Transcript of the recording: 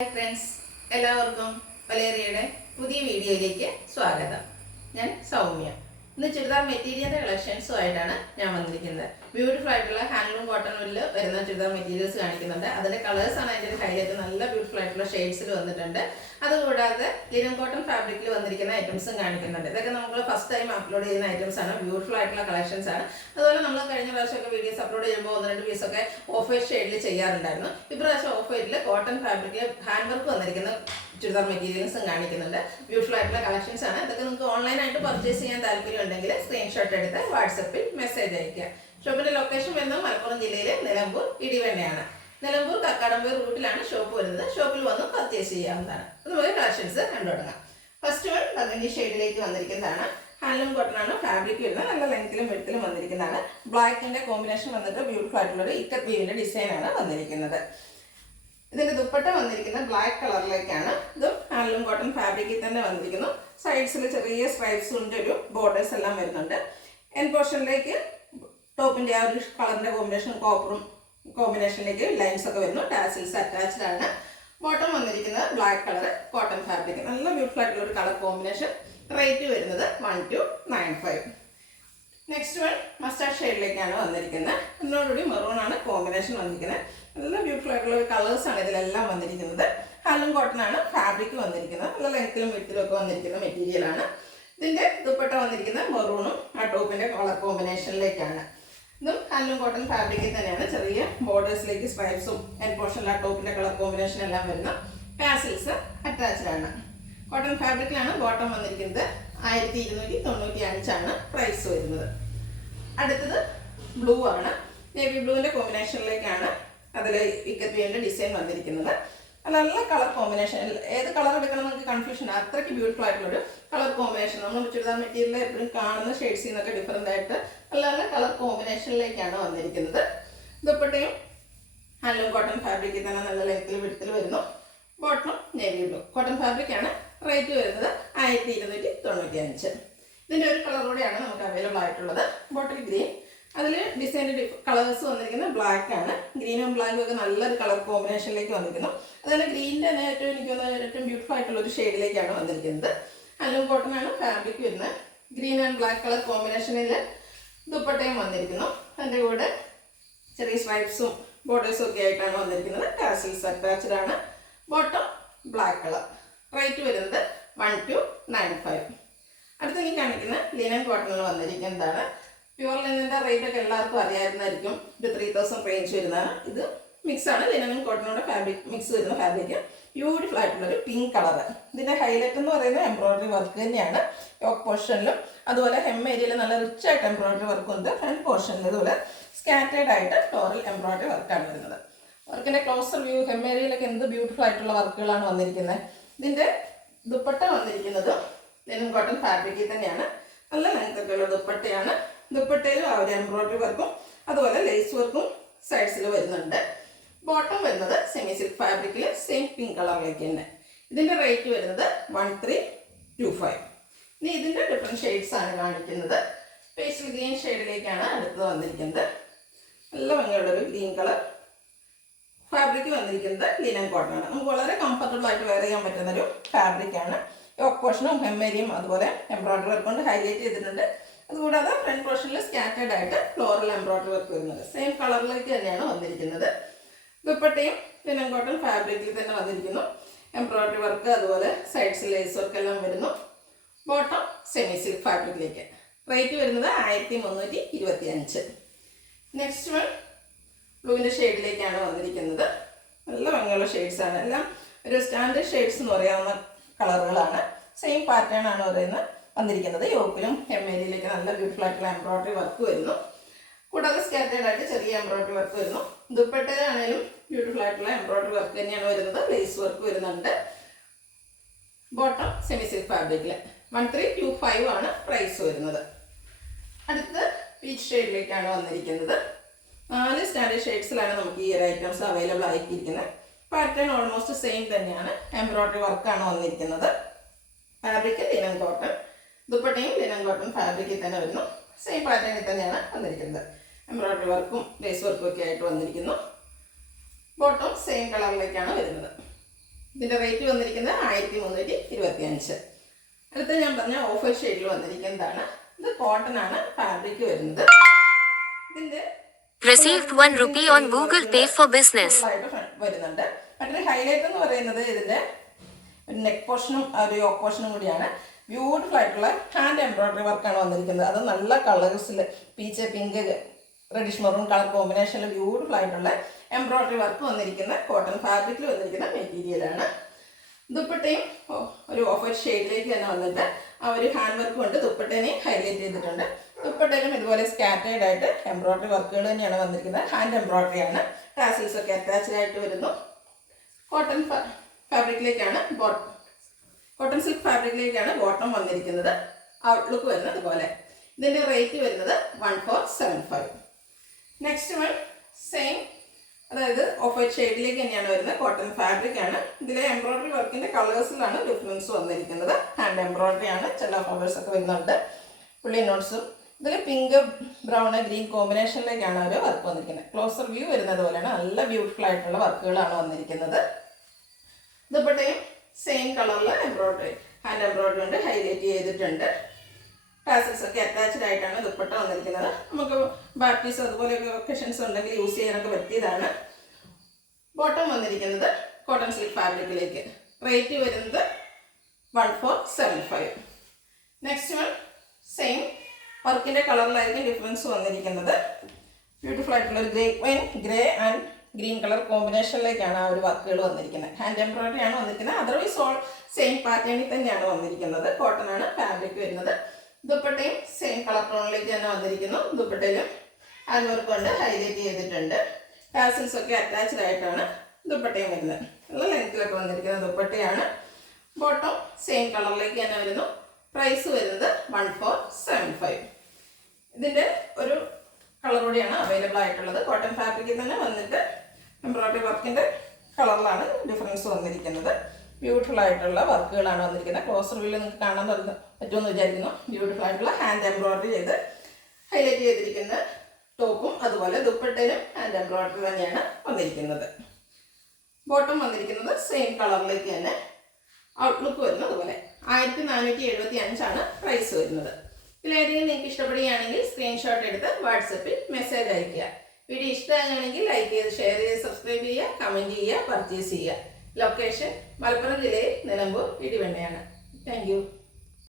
Hi friends, എല്ലാവർക്കും വലേറിയയുടെ പുതിയ വീഡിയോയിലേക്ക് സ്വാഗതം. ഞാൻ സൗമ്യ. ഇന്ന് ചുരിദാർ മെറ്റീരിയലിൻ്റെ കളക്ഷൻസുമായിട്ടാണ് ഞാൻ വന്നിരിക്കുന്നത്. ബ്യൂട്ടിഫുൾ ആയിട്ടുള്ള ഹാൻഡ്ലൂം കോട്ടണിൽ വരുന്ന ചുരിദാർ മെറ്റീരിയൽസ് കാണിക്കുന്നുണ്ട്. അതിൻ്റെ കളേഴ്സാണ് അതിൻ്റെ ഒരു ഹൈലൈറ്റ്. നല്ല ബ്യൂട്ടിഫുൾ ആയിട്ടുള്ള ഷെയ്ഡ്സിൽ വന്നിട്ടുണ്ട്. അതുകൂടാതെ ലിനൻ കോട്ടൺ ഫാബ്രിക്കിൽ വന്നിരിക്കുന്ന ഐറ്റംസും കാണിക്കുന്നുണ്ട്. ഇതൊക്കെ നമ്മൾ ഫസ്റ്റ് ടൈം അപ്ലോഡ് ചെയ്യുന്ന ഐറ്റംസ് ആണ്. ബ്യൂട്ടിഫുൾ ആയിട്ടുള്ള കളക്ഷൻസ് ആണ്. അതുപോലെ നമ്മൾ കഴിഞ്ഞ പ്രാവശ്യമൊക്കെ വീഡിയോസ് അപ്ലോഡ് ചെയ്യുമ്പോൾ 1-2 പീസൊക്കെ ഓഫ് വൈറ്റ് ഷെയ്ഡിൽ ചെയ്യാറുണ്ടായിരുന്നു. ഇപ്രാവശ്യം ഓഫ് വൈറ്റിൽ കോട്ടൺ ഫാബ്രിക്കിൽ ഹാൻഡ് വർക്ക് വന്നിരിക്കുന്ന ചുരിദാർ മെറ്റീരിയൽസും കാണിക്കുന്നുണ്ട്. ബ്യൂട്ടിഫുൾ ആയിട്ടുള്ള കളക്ഷൻസ് ആണ്. ഇതൊക്കെ നിങ്ങൾക്ക് ഓൺലൈനായിട്ട് പർച്ചേസ് ചെയ്യാൻ താല്പര്യം ഉണ്ടെങ്കിൽ സ്ക്രീൻഷോട്ട് എടുത്ത് വാട്സപ്പിൽ മെസ്സേജ് അയക്കുക. ഷോപ്പിന്റെ ലൊക്കേഷൻ വരുന്നത് മലപ്പുറം ജില്ലയിലെ നിലമ്പൂർ ഇടിവണ്ണയാണ്. നിലമ്പൂർ കക്കാടമ്പൂർ റൂട്ടിലാണ് ഷോപ്പ് വരുന്നത്. ഷോപ്പിൽ വന്ന് പർച്ചേസ് ചെയ്യാവുന്നതാണ്. നമുക്ക് കളക്ഷൻസ് കണ്ടു തുടങ്ങാം. ഫസ്റ്റ് വൺ ബർഗണ്ടി ഷെയ്ഡിലേക്ക് വന്നിരിക്കുന്നതാണ്. ഹാൻഡ്ലൂം കോട്ടൺ ആണ് ഫാബ്രിക് വരുന്നത്. നല്ല ലെങ്ത്തിലും വെടുത്തിലും വന്നിരിക്കുന്നതാണ്. ബ്ലാക്കിന്റെ കോമ്പിനേഷൻ വന്നിട്ട് ബ്യൂട്ടിഫുൾ ആയിട്ടുള്ള ഒരു ഇക്കത്ത് വീവിന്റെ ഡിസൈൻ ആണ് വന്നിരിക്കുന്നത്. ഇതിന്റെ ദുപ്പട്ട വന്നിരിക്കുന്നത് ബ്ലാക്ക് കളറിലേക്കാണ്. ഇതും ഹാൻഡ്ലൂം കോട്ടൺ ഫാബ്രിക്കിൽ തന്നെ വന്നിരിക്കുന്നു. സൈഡ്സിൽ ചെറിയ സ്ട്രൈപ്സിന്റെ ഒരു ബോർഡേഴ്സ് എല്ലാം വരുന്നുണ്ട്. എൻ പോർഷനിലേക്ക് ടോപ്പിന്റെ ആ ഒരു കളറിന്റെ കോമ്പിനേഷൻ കോപ്പറും കോമ്പിനേഷനിലേക്ക് ലൈൻസ് ഒക്കെ വരുന്നു. ടാസിൽസ് അറ്റാച്ച്ഡ് ആണ്. ബോട്ടം വന്നിരിക്കുന്നത് ബ്ലാക്ക് കളർ കോട്ടൺ ഫാബ്രിക്. നല്ല ബ്യൂട്ടിഫുൾ ആയിട്ടുള്ള ഒരു കളർ കോമ്പിനേഷൻ. റേറ്റ് വരുന്നത് 1295. നെക്സ്റ്റ് വൺ മസ്റ്റാർഡ് ഷെയ്ഡിലേക്കാണ് വന്നിരിക്കുന്നത്. ഇതിനോടുകൂടി മെറൂൺ ആണ് കോമ്പിനേഷൻ വന്നിരിക്കുന്നത്. നല്ല ബ്യൂട്ടിഫുൾ ആയിട്ടുള്ള ഒരു കളേഴ്സാണ് ഇതിലെല്ലാം വന്നിരിക്കുന്നത്. ഹാൻഡ്ലൂം കോട്ടൺ ആണ് ഫാബ്രിക് വന്നിരിക്കുന്നത്. നല്ല ലെങ്ത്തിലും വിട്ടിലും ഒക്കെ വന്നിരിക്കുന്ന മെറ്റീരിയൽ ആണ്. ഇതിന്റെ ദുപ്പട്ട വന്നിരിക്കുന്നത് മെറൂണും ആ ടോപ്പിന്റെ കളർ കോമ്പിനേഷനിലേക്കാണ്. ഇതും ഹാൻഡ്ലൂം കോട്ടൺ ഫാബ്രിക്കിൽ തന്നെയാണ്. ചെറിയ ബോർഡേഴ്സിലേക്ക് സ്ട്രൈപ്സും എൻ പോർഷനിൽ ആ ടോപ്പിന്റെ കളർ കോമ്പിനേഷൻ എല്ലാം വരുന്ന ടാസിൽസ് അറ്റാച്ച്ഡ് ആണ്. കോട്ടൺ ഫാബ്രിക്കിലാണ് ബോട്ടം വന്നിരിക്കുന്നത്. 1295 ആണ് പ്രൈസ് വരുന്നത്. അടുത്തത് ബ്ലൂ ആണ്. നേവി ബ്ലൂവിന്റെ കോമ്പിനേഷനിലേക്കാണ് അതിൽ ഇക്കത്ത് വീവിന്റെ ഡിസൈൻ വന്നിരിക്കുന്നത്. നല്ല കളർ കോമ്പിനേഷൻ. ഏത് കളർ എടുക്കണം നമുക്ക് കൺഫ്യൂഷൻ. അത്രയ്ക്ക് ബ്യൂട്ടിഫുൾ ആയിട്ടുള്ളൊരു കളർ കോമ്പിനേഷൻ. നമ്മൾ ചുരിദാർ മെറ്റീരിയൽ എപ്പോഴും കാണുന്ന ഷെയ്ഡ്സിൽ നിന്നൊക്കെ ഡിഫറെൻ്റ് ആയിട്ട് നല്ല നല്ല കളർ കോമ്പിനേഷനിലേക്കാണ് വന്നിരിക്കുന്നത്. ദുപ്പട്ടയും ഹാൻഡ്ലൂം കോട്ടൺ ഫാബ്രിക്കിൽ തന്നെ നല്ല ലെങ്ത്തിൽ വിടുത്തിൽ വരുന്നു. Bottom navy blue cotton fabric ആണ്. റേറ്റ് വരുന്നത് 1295. ഇതിൻ്റെ ഒരു കളർ കൂടെയാണ് നമുക്ക് അവൈലബിൾ ആയിട്ടുള്ളത്. Bottle green. അതിൽ ഡിസൈൻ്റെ കളേഴ്സ് വന്നിരിക്കുന്നത് ബ്ലാക്ക് ആണ്. ഗ്രീനും ബ്ലാക്കും ഒക്കെ നല്ലൊരു കളർ കോമ്പിനേഷനിലേക്ക് വന്നിരിക്കുന്നു. അതുപോലെ ഗ്രീനിൻ്റെ തന്നെ ഏറ്റവും ബ്യൂട്ടിഫുൾ ആയിട്ടുള്ള ഒരു ഷെയ്ഡിലേക്കാണ് വന്നിരിക്കുന്നത്. ഹാൻഡ്ലൂം കോട്ടൺ ആണ് ഫാബ്രിക് വരുന്നത്. ഗ്രീൻ ആൻഡ് ബ്ലാക്ക് കളർ കോമ്പിനേഷനിൽ ദുപ്പട്ടയും വന്നിരിക്കുന്നു. അതിൻ്റെ കൂടെ ചെറിയ സ്ട്രൈപ്സും ബോർഡേഴ്സും ഒക്കെ ആയിട്ടാണ് വന്നിരിക്കുന്നത്. ടാസിൽസ് അറ്റാച്ച്ഡ് ആണ്. Bottom black colour. റേറ്റ് വരുന്നത് 1295. അടുത്ത ഈ കാണിക്കുന്ന ലിനൻ കോട്ടണിൽ വന്നിരിക്കുന്നതാണ്. പ്യുവർ ലിനൻ്റെ റേറ്റ് ഒക്കെ എല്ലാവർക്കും അറിയാമായിരുന്നായിരിക്കും. ഒരു 3000 റേഞ്ച് വരുന്നതാണ്. ഇത് മിക്സ് ആണ്. ലിനനും കോട്ടണോടെ ഫാബ്രിക് മിക്സ് വരുന്ന ഫാബ്രിക്. ബ്യൂട്ടിഫുൾ ആയിട്ടുള്ളൊരു പിങ്ക് കളർ. ഇതിൻ്റെ ഹൈലൈറ്റ് എന്ന് പറയുന്നത് എംബ്രോയിഡറി വർക്ക് തന്നെയാണ്. യോക്ക് പോർഷനിലും അതുപോലെ ഹെം ഏരിയയിൽ നല്ല റിച്ച് ആയിട്ട് എംബ്രോയിഡറി വർക്ക് ഉണ്ട്. ഫ്രണ്ട് പോർഷനിൽ ഇതുപോലെ സ്കാറ്റേഡ് ആയിട്ട് ഫ്ലോറൽ എംബ്രോയിഡറി വർക്കാണ് വരുന്നത്. വർക്കിൻ്റെ ക്ലോസർ വ്യൂ ഹെം ഏരിയയിലൊക്കെ എന്ത് ബ്യൂട്ടിഫുൾ ആയിട്ടുള്ള വർക്കുകളാണ് വന്നിരിക്കുന്നത്. ഇതിൻ്റെ ദുപ്പട്ട വന്നിരിക്കുന്നത് ലിനൻ കോട്ടൺ ഫാബ്രിക്കിൽ തന്നെയാണ്. നല്ല ലെങ്ത്തൊക്കെയുള്ള ദുപ്പട്ടയാണ്. ദുപ്പട്ടയിലും ആ ഒരു എംബ്രോയിഡറി വർക്കും അതുപോലെ ലേസ് വർക്കും സൈഡ്സിൽ വരുന്നുണ്ട്. ബോട്ടം വരുന്നത് സെമി സിൽക്ക് ഫാബ്രിക്കിൽ സെയിം പിങ്ക് കളറിലേക്ക് തന്നെ. ഇതിൻ്റെ റേറ്റ് വരുന്നത് 1325. ഇനി ഇതിൻ്റെ ഡിഫറെൻറ്റ് ഷെയ്ഡ്സ് ആണ് കാണിക്കുന്നത്. പേസ്റ്റൽ ഗ്രീൻ ഷെയ്ഡിലേക്കാണ് അടുത്തത് വന്നിരിക്കുന്നത്. നല്ല ഭംഗിയുള്ളൊരു ഗ്രീൻ കളർ ഫാബ്രിക് വന്നിരിക്കുന്നത് ലിനൻ കോട്ടൺ ആണ്. നമുക്ക് വളരെ കംഫർട്ടബിൾ ആയിട്ട് വെയർ ചെയ്യാൻ പറ്റുന്നൊരു ഫാബ്രിക്കാണ്. യോക്ക് പോർഷനും ഹെമ്മേരിയും അതുപോലെ എംബ്രോയിഡറി വർക്ക് കൊണ്ട് ഹൈലൈറ്റ് ചെയ്തിട്ടുണ്ട്. അതുകൂടാതെ ഫ്രണ്ട് പോർഷനിൽ സ്കാറ്റേഡ് ആയിട്ട് ഫ്ലോറൽ എംബ്രോയിഡറി വർക്ക് വരുന്നത്. സെയിം കളറിലേക്ക് തന്നെയാണ് വന്നിരിക്കുന്നത്. ദുപ്പട്ടയും ലിനൻ കോട്ടൺ ഫാബ്രിക്കിൽ തന്നെ വന്നിരിക്കുന്നു. എംബ്രോയിഡറി വർക്ക് അതുപോലെ സൈഡ്സിൽ ലേസ് വർക്ക് എല്ലാം വരുന്നു. ബോട്ടം സെമി സിൽക്ക് ഫാബ്രിക്കിലേക്ക്. റേറ്റ് വരുന്നത് 1325. നെക്സ്റ്റ് വൺ ബ്ലൂവിൻ്റെ ഷെയ്ഡിലേക്കാണ് വന്നിരിക്കുന്നത്. നല്ല ഭംഗിയുള്ള ഷെയ്ഡ്സാണ്. എല്ലാം ഒരു സ്റ്റാൻഡേർഡ് ഷെയ്ഡ്സ് എന്ന് പറയാവുന്ന കളറുകളാണ്. സെയിം പാറ്റേൺ ആണ് വന്നിരിക്കുന്നത്. യോക്കിലും ഹെമ്മേരിയിലേക്ക് നല്ല ബ്യൂട്ടിഫുൾ ആയിട്ടുള്ള എംബ്രോയിഡറി വർക്ക് വരുന്നു. കൂടാതെ സ്കാറ്റേഡ് ആയിട്ട് ചെറിയ എംബ്രോയിഡറി വർക്ക് വരുന്നു. ദുപ്പട്ടയിലാണെങ്കിലും ബ്യൂട്ടിഫുൾ ആയിട്ടുള്ള എംബ്രോയിഡറി വർക്ക് തന്നെയാണ് വരുന്നത്. ലേസ് വർക്ക് വരുന്നുണ്ട്. ബോട്ടം സെമി സിൽക്ക് ഫാബ്രിക്കിൽ 1325 ആണ് പ്രൈസ് വരുന്നത്. അടുത്ത് പീച്ച് ഷെയ്ഡിലേക്കാണ് വന്നിരിക്കുന്നത്. 4 സ്റ്റാൻഡേർഡ് ഷെയ്ഡ്സിലാണ് നമുക്ക് ഈ ഒരു ഐറ്റംസ് അവൈലബിൾ ആയിരിക്കുന്നത്. പാറ്റേൺ ഓൾമോസ്റ്റ് സെയിം തന്നെയാണ്. എംബ്രോയിഡറി വർക്കാണ് വന്നിരിക്കുന്നത്. Fabric linen cotton. ദുപ്പട്ടയും ലിനൻ കോട്ടൺ ഫാബ്രിക്കിൽ തന്നെ വരുന്നു. സെയിം പാറ്റേണിൽ തന്നെയാണ് വന്നിരിക്കുന്നത്. എംബ്രോയിഡറി വർക്കും ലേസ് വർക്കും ഒക്കെ ആയിട്ട് വന്നിരിക്കുന്നു. ബോട്ടം സെയിം കളറിലേക്കാണ് വരുന്നത്. ഇതിൻ്റെ റേറ്റ് വന്നിരിക്കുന്നത് 1325. അടുത്ത ഞാൻ പറഞ്ഞ ഓഫ് വൈറ്റ് ഷെയ്ഡിൽ വന്നിരിക്കുന്നതാണ്. ഇത് കോട്ടൺ ആണ് ഫാബ്രിക് വരുന്നത്. ഇതിൻ്റെ Received 1 rupee on Google Pay for business. വരുന്നുണ്ട്. മറ്റൊരു ഹൈലൈറ്റ് എന്ന് പറയുന്നത് ഇതിൻ്റെ നെക്ക് പോർഷനും ഒരു യോക്ക് പോർഷനും കൂടിയാണ്. ബ്യൂട്ടിഫുൾ ആയിട്ടുള്ള ഹാൻഡ് എംബ്രോയിഡറി വർക്കാണ് വന്നിരിക്കുന്നത്. അത് നല്ല കളേഴ്സിൽ peach, pink, reddish maroon colour കോമ്പിനേഷനിൽ ബ്യൂട്ടിഫുൾ ആയിട്ടുള്ള എംബ്രോയിഡറി വർക്ക് വന്നിരിക്കുന്ന കോട്ടൺ ഫാബ്രിക്കിൽ വന്നിരിക്കുന്ന മെറ്റീരിയലാണ്. ദുപ്പട്ടയും ഒരു ഓഫ് വൈറ്റ് ഷെയ്ഡിലേക്ക് തന്നെ വന്നിട്ട് ആ ഒരു ഹാൻഡ് വർക്ക് കൊണ്ട് ദുപ്പട്ടേനെ ഹൈലൈറ്റ് ചെയ്തിട്ടുണ്ട്. ദുപ്പട്ടയിലും ഇതുപോലെ സ്കാറ്റേർഡ് ആയിട്ട് എംബ്രോയിഡറി വർക്കുകൾ തന്നെയാണ് വന്നിരിക്കുന്നത്. ഹാൻഡ് എംബ്രോയിഡറി ആണ്. ടാസിൽസ് ഒക്കെ അറ്റാച്ച്ഡ് ആയിട്ട് വരുന്നു. കോട്ടൺ ഫാബ്രിക്കിലേക്കാണ് കോട്ടൺ സിൽക്ക് ഫാബ്രിക്കിലേക്കാണ് ബോട്ടം വന്നിരിക്കുന്നത്. ഔട്ട്ലുക്ക് വരുന്നത് അതുപോലെ. ഇതിൻ്റെ റേറ്റ് വരുന്നത് 1475. നെക്സ്റ്റ് വൺ സെയിം, അതായത് ഓഫ് വൈറ്റ് ഷെയ്ഡിലേക്ക് തന്നെയാണ് വരുന്നത്. കോട്ടൺ ഫാബ്രിക് ആണ്. ഇതിലെ എംബ്രോയിഡറി വർക്കിൻ്റെ കളേഴ്സിലാണ് ഡിഫറൻസ് വന്നിരിക്കുന്നത്. ഹാൻഡ് എംബ്രോയിഡറി ആണ്. ചില ഫ്ലവേഴ്സ് ഒക്കെ വരുന്നുണ്ട്. പുള്ളി നോട്ട്സും ഇതിൽ പിങ്ക്, ബ്രൗൺ, ഗ്രീൻ കോമ്പിനേഷനിലേക്കാണ് ഒരു വർക്ക് വന്നിരിക്കുന്നത്. ക്ലോസർ വ്യൂ വരുന്നത് പോലെയാണ്. നല്ല ബ്യൂട്ടിഫുൾ ആയിട്ടുള്ള വർക്കുകളാണ് വന്നിരിക്കുന്നത്. ദുപ്പട്ടയും സെയിം കളറിൽ എംബ്രോയിഡറി, ഹാൻഡ് എംബ്രോയിഡറി കൊണ്ട് ഹൈലൈറ്റ് ചെയ്തിട്ടുണ്ട്. ടാസൽസ് ഒക്കെ അറ്റാച്ച്ഡ് ആയിട്ടാണ് ദുപ്പട്ട വന്നിരിക്കുന്നത്. നമുക്ക് പാർട്ടീസ് അതുപോലെയൊക്കെ ഒക്കേഷൻസ് ഉണ്ടെങ്കിൽ യൂസ് ചെയ്യാനൊക്കെ പറ്റിയതാണ്. ബോട്ടം വന്നിരിക്കുന്നത് കോട്ടൺ സിൽക്ക് ഫാബ്രിക്കിലേക്ക്. റേറ്റ് വരുന്നത് 1475. നെക്സ്റ്റ് വൺ സെയിം വർക്കിൻ്റെ കളറിലായിരിക്കും ഡിഫറൻസ് വന്നിരിക്കുന്നത്. ബ്യൂട്ടിഫുൾ ആയിട്ടുള്ള ഒരു ഗ്രേ ആൻഡ് ഗ്രീൻ കളർ കോമ്പിനേഷനിലേക്കാണ് ആ ഒരു വർക്കുകൾ വന്നിരിക്കുന്നത്. ഹാൻഡ് എംബ്രോയിഡറി ആണ് വന്നിരിക്കുന്നത്. അതർവൈസ് ഓൾ സെയിം പാറ്റേണിൽ തന്നെയാണ് വന്നിരിക്കുന്നത്. കോട്ടൺ ആണ് ഫാബ്രിക് വരുന്നത്. ദുപ്പട്ടയും സെയിം കളർ ടോണിലേക്ക് തന്നെ വന്നിരിക്കുന്നു. ദുപ്പട്ടയിലും ഹാൻഡ് വർക്ക് കൊണ്ട് ഹൈലൈറ്റ് ചെയ്തിട്ടുണ്ട്. ടാസിൽസ് ഒക്കെ അറ്റാച്ച്ഡ് ആയിട്ടാണ് ദുപ്പട്ടയും വരുന്നത്. നല്ല ലെങ്ത്തിലൊക്കെ വന്നിരിക്കുന്ന ദുപ്പട്ടയാണ്. ബോട്ടം സെയിം കളറിലേക്ക് തന്നെ വരുന്നു. പ്രൈസ് വരുന്നത് 1475. ഇതിൻ്റെ ഒരു കളർ കൂടിയാണ് അവൈലബിൾ ആയിട്ടുള്ളത്. കോട്ടൺ ഫാബ്രിക്കിൽ തന്നെ വന്നിട്ട് എംബ്രോയിഡറി വർക്കിൻ്റെ കളറിലാണ് ഡിഫറൻസ് വന്നിരിക്കുന്നത്. ബ്യൂട്ടിഫുൾ ആയിട്ടുള്ള വർക്കുകളാണ് വന്നിരിക്കുന്നത്. ക്ലോസർ വ്യൂവിൽ നിങ്ങൾക്ക് കാണാൻ പറ്റുമെന്ന് വിചാരിക്കുന്നു. ബ്യൂട്ടിഫുൾ ആയിട്ടുള്ള ഹാൻഡ് എംബ്രോയിഡറി ചെയ്ത് ഹൈലൈറ്റ് ചെയ്തിരിക്കുന്ന ടോപ്പും അതുപോലെ ദുപ്പട്ടയിലും ഹാൻഡ് എംബ്രോയിഡറി തന്നെയാണ് വന്നിരിക്കുന്നത്. ബോട്ടം വന്നിരിക്കുന്നത് സെയിം കളറിലേക്ക് തന്നെ. ഔട്ട്ലുക്ക് വരുന്നത് അതുപോലെ. 1475 പ്രൈസ് വരുന്നത്. ഇതിലേതെങ്കിലും നിങ്ങൾക്ക് ഇഷ്ടപ്പെടുകയാണെങ്കിൽ സ്ക്രീൻഷോട്ട് എടുത്ത് വാട്സപ്പിൽ മെസ്സേജ് അയയ്ക്കുക. വീഡിയോ ഇഷ്ടമാണെങ്കിൽ ലൈക്ക് ചെയ്ത്, ഷെയർ ചെയ്ത്, സബ്സ്ക്രൈബ് ചെയ്യുക, കമൻറ്റ് ചെയ്യുക, പർച്ചേസ് ചെയ്യുക. ലൊക്കേഷൻ മലപ്പുറം ജില്ലയിൽ നിലമ്പൂർ ഇടിവണ്ണയാണ്. Thank you.